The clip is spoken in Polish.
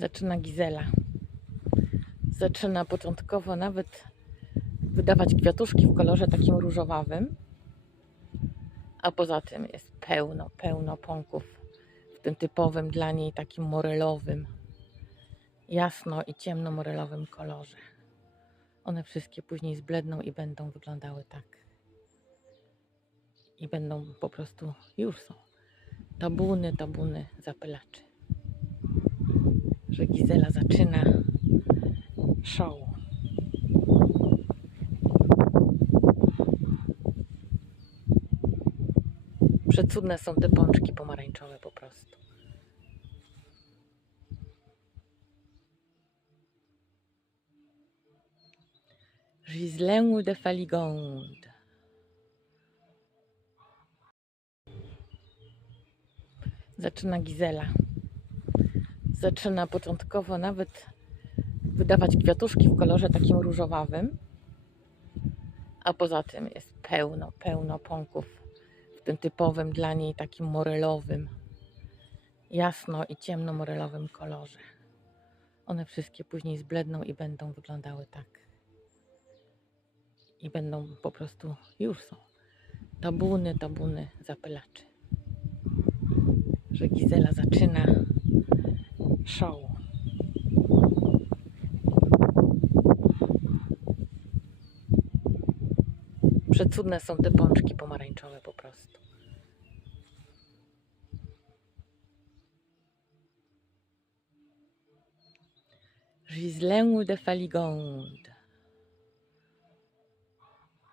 zaczyna Gizela. Zaczyna początkowo nawet wydawać kwiatuszki w kolorze takim różowawym, a poza tym jest pełno, pełno pąków w tym typowym dla niej takim morelowym, jasno i ciemno morelowym kolorze. One wszystkie później zbledną i będą wyglądały tak. I będą po prostu, już są, tabuny, tabuny zapylaczy. Że Gizela zaczyna show. Przecudne są te pączki pomarańczowe po prostu. Gislę de Faligonde. Zaczyna Gizela. Zaczyna początkowo nawet wydawać kwiatuszki w kolorze takim różowawym, a poza tym jest pełno, pełno pąków w tym typowym dla niej takim morelowym, jasno i ciemno morelowym kolorze. One wszystkie później zbledną i będą wyglądały tak. I będą po prostu, już są, tabuny, tabuny zapylaczy. Że Gizela zaczyna show. Przecudne są te pączki pomarańczowe po prostu. Gislę de Faligonde.